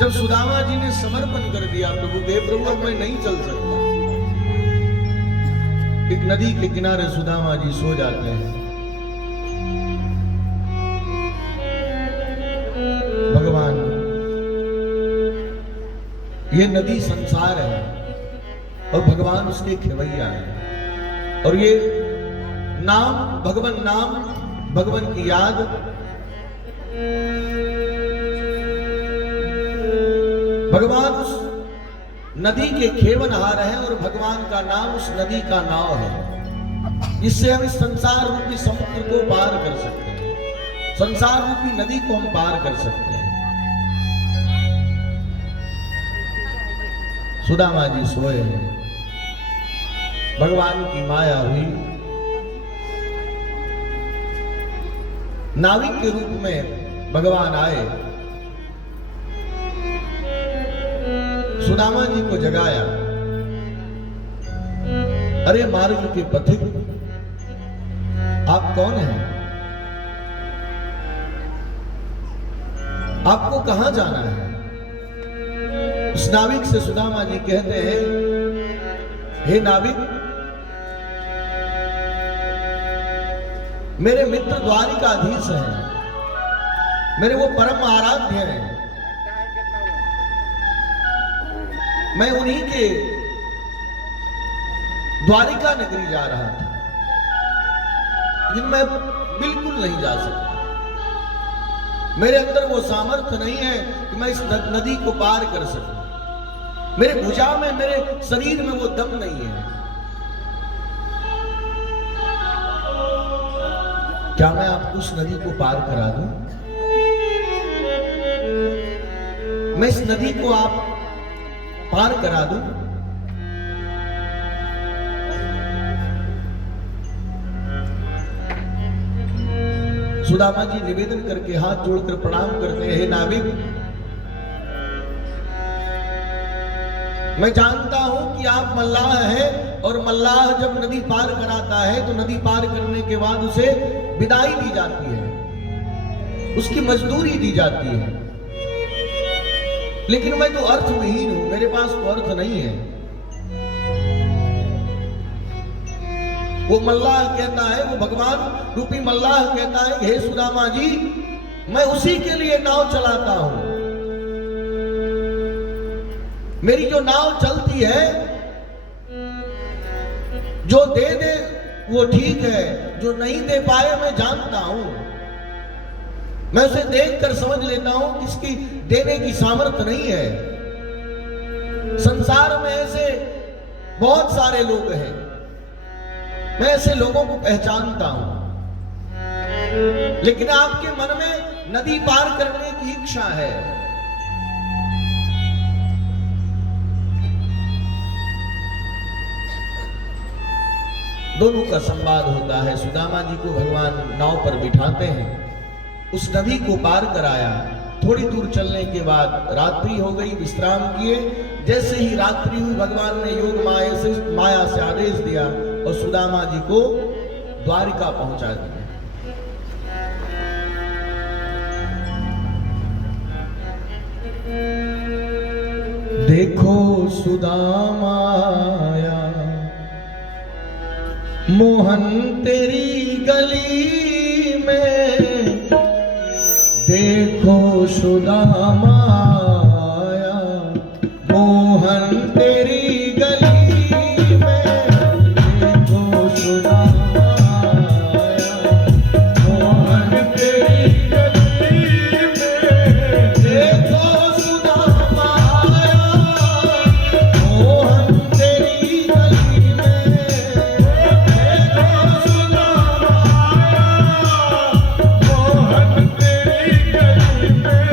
जब सुदामा जी ने समर्पण कर दिया प्रभु के, प्रभु अब मैं नहीं चल सकता, एक नदी के किनारे सुदामा जी सो जाते हैं। भगवान, ये नदी संसार है और भगवान उसके खेवैया है, और ये नाम भगवान की याद भगवान उस नदी के खेवनहार है, और भगवान का नाम उस नदी का नाव है, जिससे हम इस संसार रूपी समुद्र को पार कर सकते हैं, संसार रूपी नदी को हम पार कर सकते हैं। सुदामा जी सोए हैं, भगवान की माया हुई, नाविक के रूप में भगवान आए, सुदामा जी को जगाया। अरे मार्ग के पथिक, आप कौन हैं? आपको कहां जाना है? उस नाविक से सुदामा जी कहते हैं, हे नाविक, मेरे मित्र द्वारिकाधीश हैं, मेरे वो परम आराध्य हैं, मैं उन्हीं के द्वारिका नगरी जा रहा था, लेकिन मैं बिल्कुल नहीं जा सकता, मेरे अंदर वो सामर्थ्य नहीं है कि मैं इस नदी को पार कर सकूं, मेरे भुजा में, मेरे शरीर में वो दम नहीं है। क्या मैं आपको उस नदी को पार करा दूं? मैं इस नदी को आप पार करा दूं? सुदामा जी निवेदन करके हाथ जोड़कर प्रणाम करते हैं, हे नाविक, मैं जानता हूं कि आप मल्लाह हैं, और मल्लाह जब नदी पार कराता है तो नदी पार करने के बाद उसे विदाई दी जाती है, उसकी मजदूरी दी जाती है, लेकिन मैं तो अर्थविहीन हूं, मेरे पास तो अर्थ नहीं है। वो मल्लाह कहता है, वो भगवान रूपी मल्लाह कहता है, हे सुदामा जी, मैं उसी के लिए नाव चलाता हूं, मेरी जो नाव चलती है, जो दे दे वो ठीक है, जो नहीं दे पाए मैं जानता हूं, मैं उसे देखकर समझ लेता हूं कि इसकी देने की सामर्थ्य नहीं है। संसार में ऐसे बहुत सारे लोग हैं, मैं ऐसे लोगों को पहचानता हूं, लेकिन आपके मन में नदी पार करने की इच्छा है। दोनों का संवाद होता है। सुदामा जी को भगवान नाव पर बिठाते हैं, उस नदी को पार कराया। थोड़ी दूर चलने के बाद रात्रि हो गई, विश्राम किए। जैसे ही रात्रि हुई, भगवान ने योग माया से आदेश दिया और सुदामा जी को द्वारिका पहुंचा दिया। देखो सुदामा आया, मोहन तेरी गली में, देखो सुदामा आया, मोहन तेरी गली में, देखो सुदामा आया, मोहन तेरी गली में, देखो सुदामा आया, मोहन तेरी गली में, देखो सुदामा आया, मोहन तेरी गली में,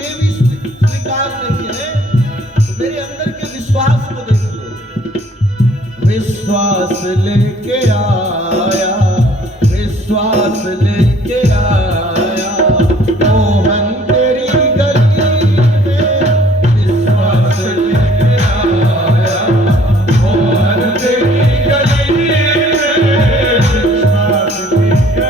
ये भी स्वीकार नहीं है तो मेरे अंदर के विश्वास को देख लो। विश्वास लेके आया, विश्वास लेके आया मोहन तेरी गली में, विश्वास लेके आया मोहन तेरी गली में, विश्वास लेके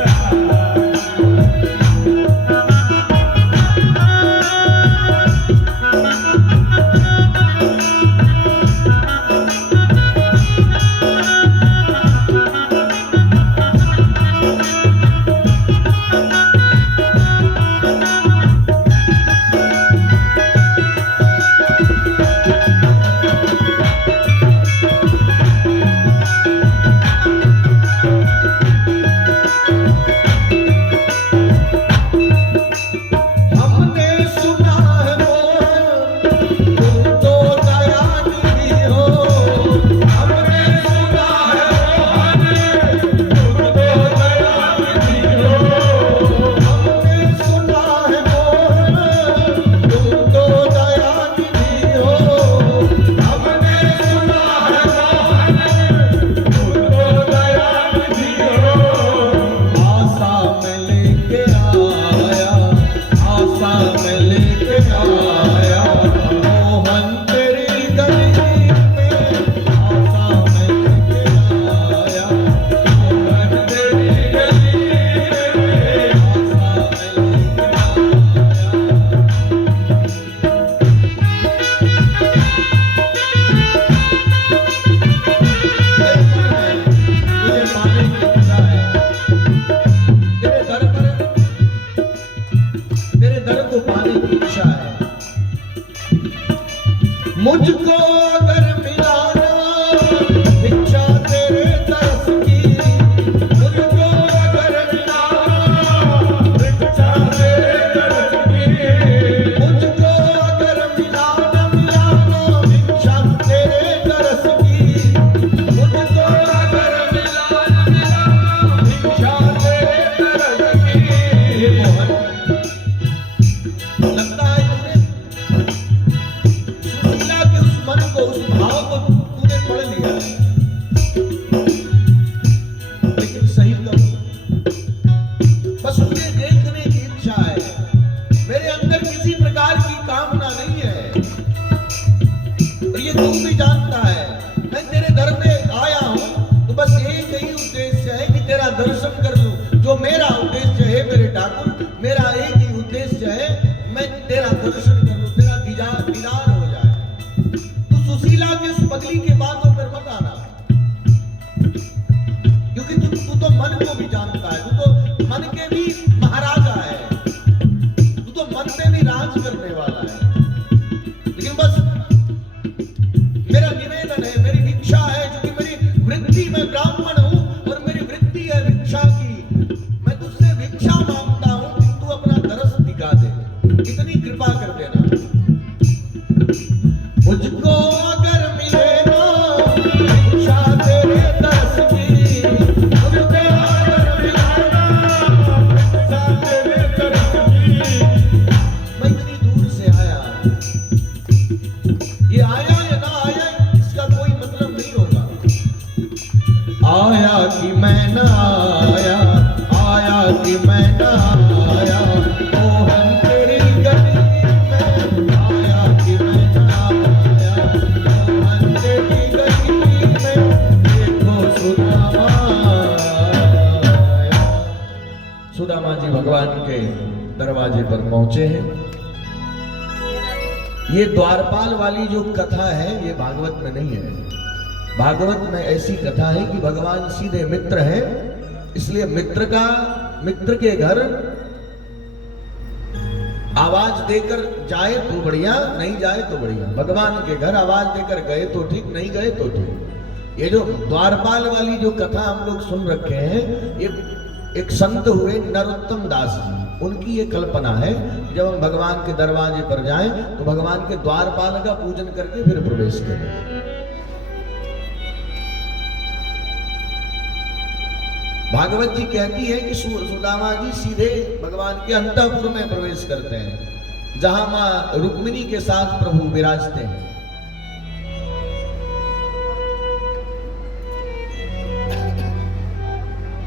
मुझको अगर मिलाना भिक्षा तेरे तरस की, मुझको अगर मिलाना भिक्षा तेरे तरस की, मुझको अगर मिलाना भिक्षा तेरे तरस की, मुझको अगर मिलाना भिक्षा तेरे तरस की। मोहन लगता है मन को, उस भाव को तूने पढ़ लिया है, लेकिन सही कब बस मुझे देखने की इच्छा है, मेरे अंदर किसी प्रकार की कामना नहीं है। और ये तू भी जानता है, मैं तेरे दर पे आया हूं तो बस एक ही उद्देश्य है कि तेरा दर्शन कर लूं। जो मेरा उद्देश्य है मेरे ठाकुर, मेरा एक ही उद्देश्य है, मैं तेरा दर्शन कर लूं, तेरा दीदार हो जाए। सुशीला की उस पगली के बातों पर मत आना, क्योंकि तू तो मन को भी जानता है, तू तो मन के भी महाराजा है, तू तो मन पे भी राज करने वाला है। लेकिन बस मेरा निवेदन है, मेरी इच्छा है, क्योंकि मेरी वृत्ति, मैं ब्राह्मण हूं और मेरी वृत्ति है भिक्षा की, मैं तुझसे भिक्षा मांगता हूं कि तू अपना दरस दिखा दे, इतनी कृपा कर देना। मुझको अगर मिले ना भिक्षा तेरे तरस की, मुझको अगर मिले ना भिक्षा तेरे तरस की। मैं इतनी दूर से आया, ये आया या ना आया इसका कोई मतलब नहीं होगा। आया कि मैं ना आया, आया कि मैं ना आया मोहन तेरी गली में, आया कि मैं ना आया मोहन तेरी गली में, देखो सुदामा आया। सुदामा जी भगवान के दरवाजे पर पहुंचे हैं। ये द्वारपाल वाली जो कथा है ये भागवत में नहीं है। भागवत में ऐसी कथा है कि भगवान सीधे मित्र हैं, इसलिए मित्र के घर आवाज देकर जाए तो बढ़िया, नहीं जाए तो बढ़िया। भगवान के घर आवाज देकर गए तो ठीक, नहीं गए तो ठीक। ये जो द्वारपाल वाली जो कथा हम लोग सुन रखे हैं, ये एक संत हुए नरोत्तम दास जी, उनकी ये कल्पना है कि जब हम भगवान के दरवाजे पर जाएं तो भगवान के द्वारपाल का पूजन करके फिर प्रवेश करें। भागवत जी कहती है कि सुदामा जी सीधे भगवान के अंतःपुर में प्रवेश करते हैं। जहां मां रुक्मिणी के साथ प्रभु विराजते हैं।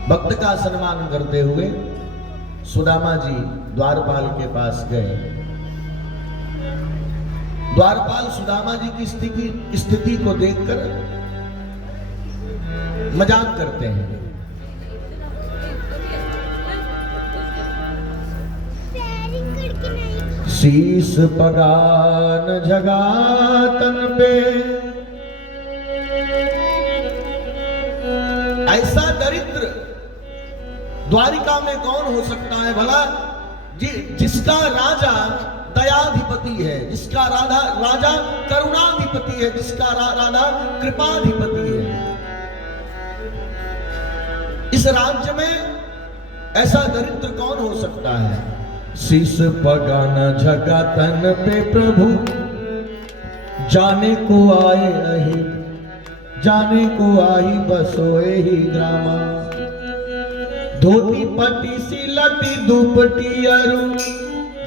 भक्त का सम्मान करते हुए सुदामा जी द्वारपाल के पास गए। द्वारपाल सुदामा जी की स्थिति को देखकर मजाक करते हैं। शीस पगान जगातन पे, ऐसा दरिद्र द्वारिका में कौन हो सकता है भला, जिसका राजा दयाधिपति है, जिसका राजा करुणाधिपति है, जिसका राजा कृपाधिपति है। इस राज्य में ऐसा दरिद्र कौन हो सकता है। शीस पगान जगातन पे प्रभु, जाने को आए अहि, जाने को आई बसोए ही ग्रामा। धोती फटी सी लटी दुपटी अरु,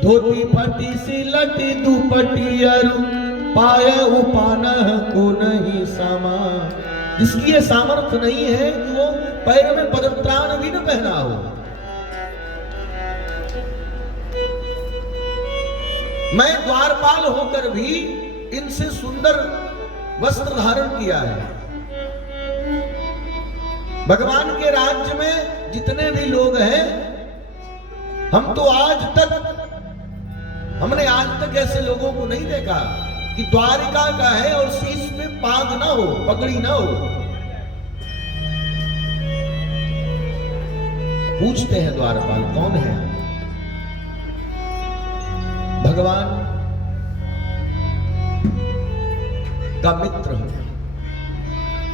धोती फटी सी लटी दुपटी अरु, पाय उपानह को नहीं सामा। जिसकी ये सामर्थ्य नहीं है कि वो पैर में पदत्राण भी न पहना हो। मैं द्वारपाल होकर भी इनसे सुंदर वस्त्र धारण किया है। भगवान के राज्य में जितने भी लोग हैं, हम तो हमने आज तक ऐसे लोगों को नहीं देखा कि द्वारिका का है और शीश पे पाग ना हो, पगड़ी ना हो। पूछते हैं द्वारपाल कौन है। भगवान का मित्र हूं,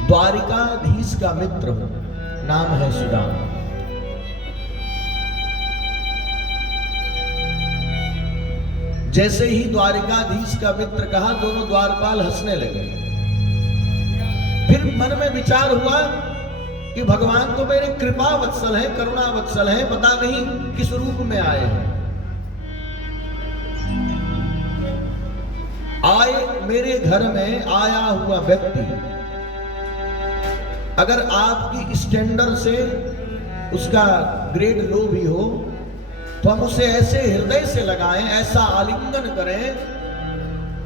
द्वारिकाधीश का मित्र हूं, नाम है सुदामा। जैसे ही द्वारिकाधीश का मित्र कहा, दोनों द्वारपाल हंसने लगे। फिर मन में विचार हुआ कि भगवान तो मेरे कृपा वत्सल हैं, करुणा वत्सल हैं, पता नहीं किस रूप में आए हैं। मेरे घर में आया हुआ व्यक्ति अगर आपकी स्टैंडर्ड से उसका ग्रेड लो भी हो, तो हम उसे ऐसे हृदय से लगाएं, ऐसा आलिंगन करें